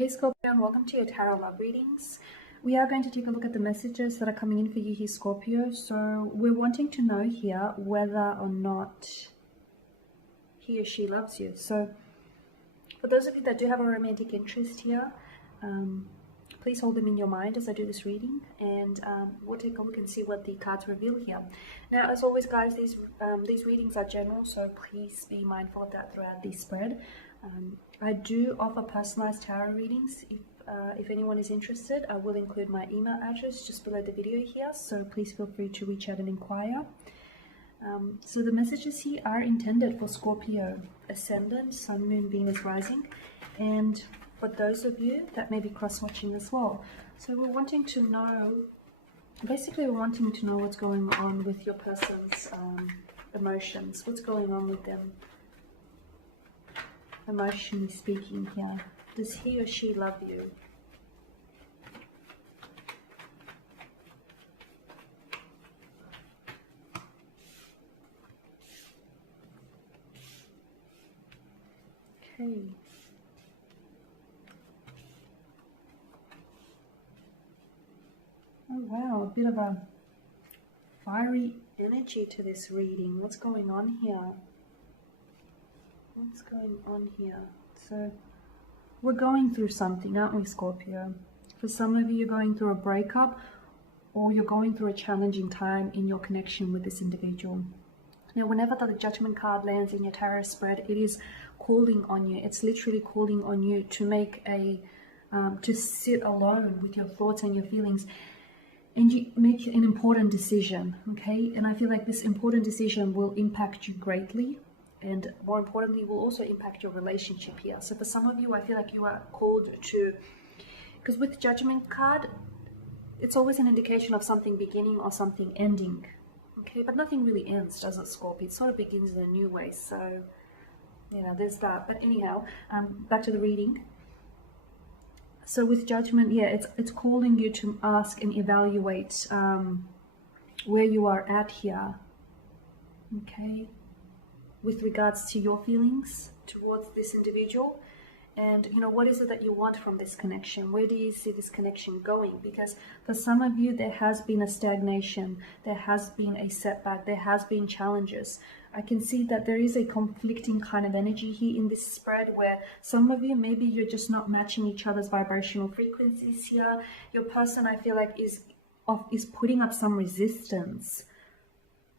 Hey Scorpio, and welcome to your tarot love readings. We are going to take a look at the messages that are coming in for you here, Scorpio. So we're wanting to know here whether or not he or she loves you. So for those of you that do have a romantic interest here, please hold them in your mind as I do this reading, and we'll take a look and see what the cards reveal here. Now, as always, guys, these readings are general, so please be mindful of that throughout the spread. I do offer personalized tarot readings. If anyone is interested, I will include my email address just below the video here, so please feel free to reach out and inquire. So the messages here are intended for Scorpio ascendant, Sun, Moon, Venus, Rising, and for those of you that may be cross-watching as well. So we're wanting to know, basically we're wanting to know what's going on with your person's emotions, what's going on with them, emotionally speaking here. Does he or she love you? Okay. Oh wow, a bit of a fiery energy to this reading. What's going on here? What's going on here? So we're going through something, aren't we, Scorpio? For some of you, you're going through a breakup, or you're going through a challenging time in your connection with this individual. Now, whenever the Judgment card lands in your tarot spread, it is calling on you. It's literally calling on you to make to sit alone with your thoughts and your feelings, and you make an important decision, okay? And I feel like this important decision will impact you greatly, and more importantly, will also impact your relationship here. So for some of you, I feel like you are called to, because with the Judgment card, it's always an indication of something beginning or something ending, okay? But nothing really ends, does it, Scorpio? It sort of begins in a new way. So, you know, there's that. But anyhow, back to the reading. So with Judgment, yeah, it's calling you to ask and evaluate where you are at here, okay, with regards to your feelings towards this individual. And, you know, what is it that you want from this connection? Where do you see this connection going? Because for some of you, there has been a stagnation, there has been a setback, there has been challenges. I can see that there is a conflicting kind of energy here in this spread, where some of you, maybe you're just not matching each other's vibrational frequencies here. Your person, I feel like, is putting up some resistance.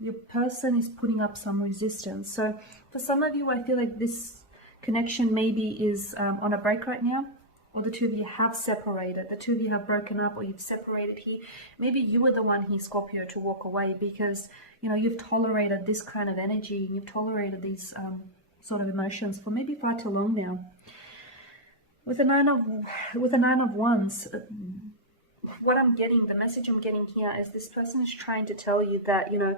Your person is putting up some resistance. So for some of you, I feel like this connection maybe is on a break right now, or the two of you have separated, the two of you have broken up, or you've separated here. Maybe you were the one here, Scorpio, to walk away because, you know, you've tolerated this kind of energy, and you've tolerated these sort of emotions for maybe far too long now. With the Nine of Wands, what I'm getting, the message I'm getting here is this person is trying to tell you that, you know,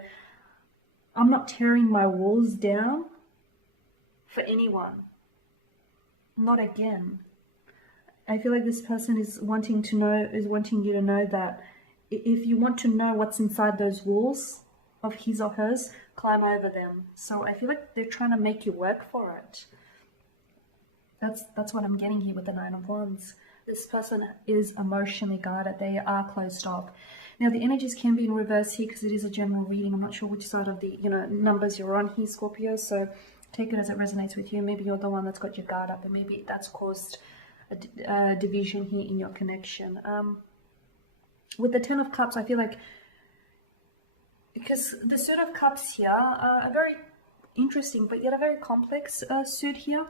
I'm not tearing my walls down for anyone. Not again. I feel like this person is wanting you to know that if you want to know what's inside those walls of his or hers, climb over them. So I feel like they're trying to make you work for it. That's what I'm getting here with the Nine of Wands. This person is emotionally guarded. They are closed off. Now, the energies can be in reverse here because it is a general reading. I'm not sure which side of the, you know, numbers you're on here, Scorpio. So take it as it resonates with you. Maybe you're the one that's got your guard up, and maybe that's caused a division here in your connection. With the Ten of Cups, I feel like, because the Suit of Cups here are very interesting, but yet a very complex suit here.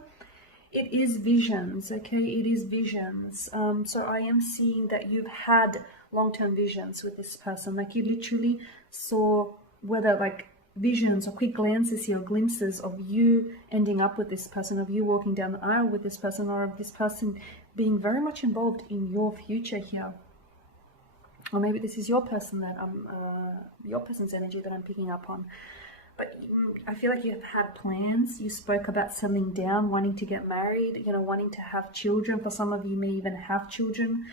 It is visions, okay? It is visions. So I am seeing that you've had long-term visions with this person. Like, you literally saw, whether like visions or quick glances here, or glimpses of you ending up with this person, of you walking down the aisle with this person, or of this person being very much involved in your future here. Or maybe this is your person that your person's energy that I'm picking up on. But I feel like you have had plans. You spoke about settling down, wanting to get married, you know, wanting to have children. For some of you, may even have children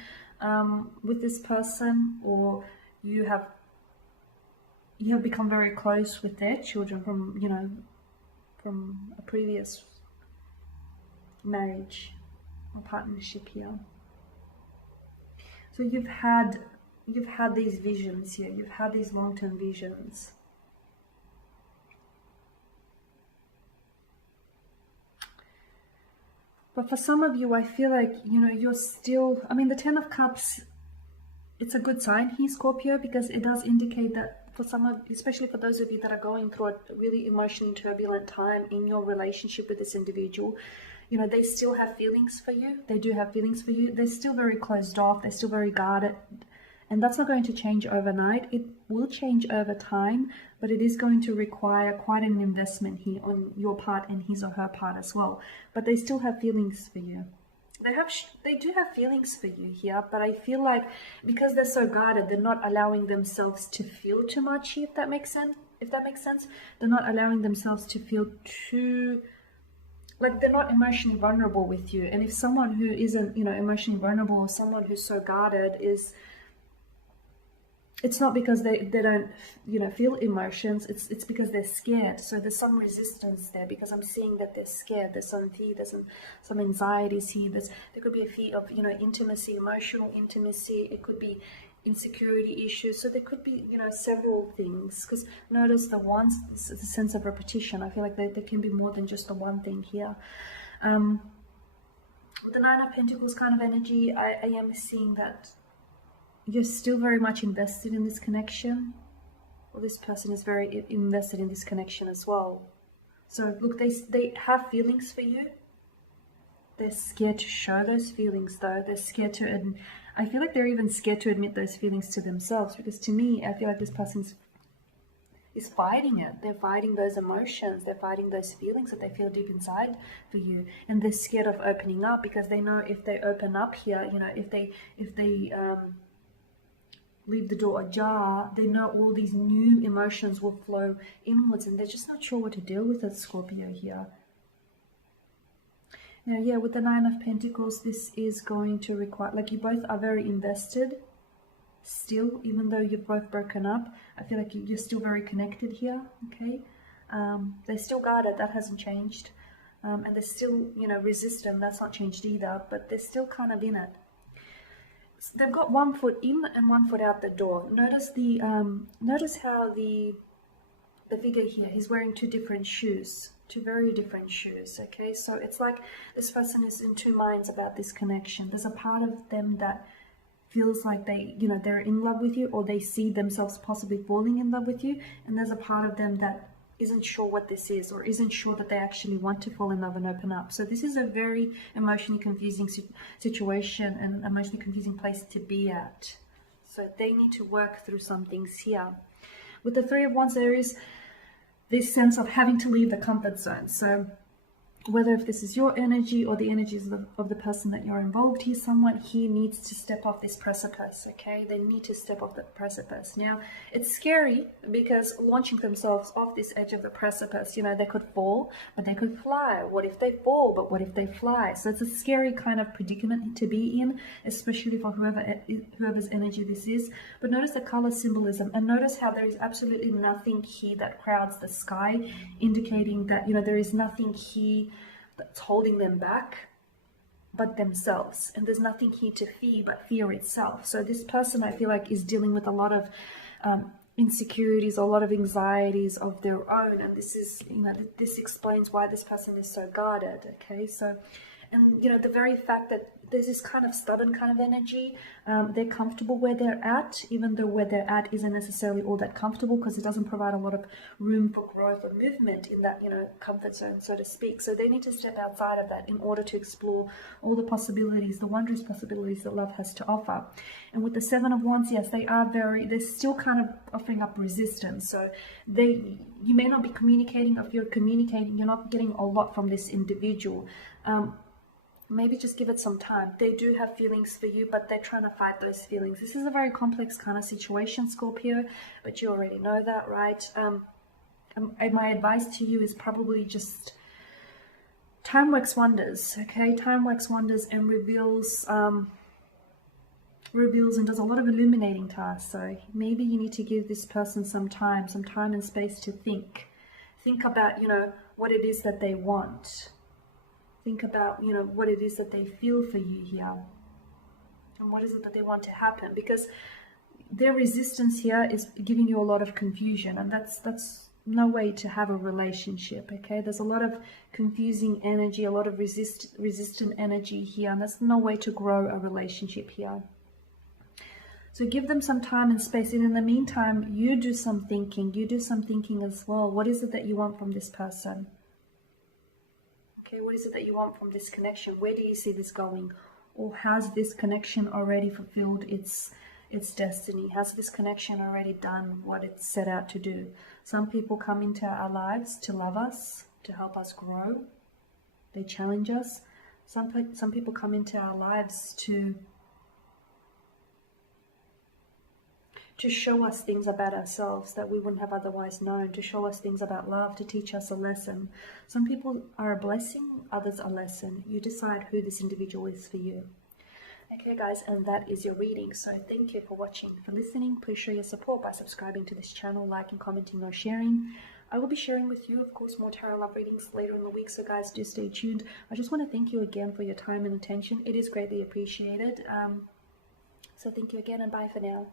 with this person, or you have become very close with their children from, you know, from a previous marriage or partnership here. So you've had these visions here. You've had these long-term visions. But for some of you, I feel like, you know, you're still, I mean, the Ten of Cups, it's a good sign here, Scorpio, because it does indicate that for some of, especially for those of you that are going through a really emotionally turbulent time in your relationship with this individual, you know, they still have feelings for you. They do have feelings for you. They're still very closed off. They're still very guarded. And that's not going to change overnight. It will change over time, but it is going to require quite an investment here on your part and his or her part as well. But they still have feelings for you. They do have feelings for you here, but I feel like because they're so guarded, they're not allowing themselves to feel too much here, if that makes sense. They're not allowing themselves to feel too, like, they're not emotionally vulnerable with you. And if someone who isn't, you know, emotionally vulnerable, or someone who's so guarded is, it's not because they don't, you know, feel emotions. It's because they're scared. So there's some resistance there, because I'm seeing that they're scared. There's some fear. There's some anxieties here. There could be a fear of, you know, intimacy, emotional intimacy. It could be insecurity issues. So there could be, you know, several things. Because notice the ones, the sense of repetition. I feel like there can be more than just the one thing here. The Nine of Pentacles kind of energy, I am seeing that you're still very much invested in this connection, or this person is very invested in this connection as well. So look, they have feelings for you. They're scared to show those feelings, though. They're scared to, I feel like they're even scared to admit those feelings to themselves, because to me, I feel like this person is fighting it. They're fighting those emotions. They're fighting those feelings that they feel deep inside for you, and they're scared of opening up, because they know if they open up here, you know, if they leave the door ajar, they know all these new emotions will flow inwards, and they're just not sure what to deal with it, Scorpio here. Now, yeah, with the Nine of Pentacles, this is going to require, like, you both are very invested still, even though you've both broken up. I feel like you're still very connected here, okay? They're still guarded, that hasn't changed. And they're still, you know, resistant, that's not changed either, but they're still kind of in it. They've got one foot in and one foot out the door. Notice notice how the figure here, he's wearing two different shoes, two very different shoes, okay? So it's like this person is in two minds about this connection. There's a part of them that feels like they, you know, they're in love with you, or they see themselves possibly falling in love with you, and there's a part of them that isn't sure what this is, or isn't sure that they actually want to fall in love and open up. So this is a very emotionally confusing situation, and an emotionally confusing place to be at. So they need to work through some things here. With the Three of Wands, there is this sense of having to leave the comfort zone. So whether if this is your energy or the energies of the person that you're involved here, someone here needs to step off this precipice, okay? They need to step off the precipice. Now, it's scary because launching themselves off this edge of the precipice, you know, they could fall, but they could fly. What if they fall, but what if they fly? So it's a scary kind of predicament to be in, especially for whoever's energy this is. But notice the color symbolism, and notice how there is absolutely nothing here that crowds the sky, indicating that, you know, there is nothing here that's holding them back but themselves, and there's nothing here to fear but fear itself. So this person, I feel like, is dealing with a lot of insecurities, a lot of anxieties of their own, and this is, you know, this explains why this person is so guarded, okay? So, and you know, the very fact that there's this kind of stubborn kind of energy, they're comfortable where they're at, even though where they're at isn't necessarily all that comfortable, because it doesn't provide a lot of room for growth or movement in that, you know, comfort zone, so to speak. So they need to step outside of that in order to explore all the possibilities, the wondrous possibilities that love has to offer. And with the Seven of Wands, yes, they're still kind of offering up resistance. So you may not be communicating, or if you're communicating, you're not getting a lot from this individual. Maybe just give it some time. They do have feelings for you, but they're trying to fight those feelings. This is a very complex kind of situation, Scorpio, but you already know that, right? My advice to you is probably just time works wonders, okay? Time works wonders and reveals and does a lot of illuminating tasks. So maybe you need to give this person some time and space to think about, you know, what it is that they want. Think about, you know, what it is that they feel for you here. And what is it that they want to happen? Because their resistance here is giving you a lot of confusion, and that's no way to have a relationship, okay? There's a lot of confusing energy, a lot of resistant energy here, and that's no way to grow a relationship here. So give them some time and space, and in the meantime, you do some thinking as well. What is it that you want from this person? Okay, what is it that you want from this connection? Where do you see this going? Or has this connection already fulfilled its destiny? Has this connection already done what it's set out to do? Some people come into our lives to love us, to help us grow. They challenge us. Some people come into our lives to show us things about ourselves that we wouldn't have otherwise known, to show us things about love, to teach us a lesson. Some people are a blessing, others a lesson. You decide who this individual is for you. Okay guys, and that is your reading. So thank you for watching, for listening. Please show your support by subscribing to this channel, liking, commenting or sharing. I will be sharing with you, of course, more tarot love readings later in the week, so guys, do stay tuned. I just want to thank you again for your time and attention. It is greatly appreciated. So thank you again, and bye for now.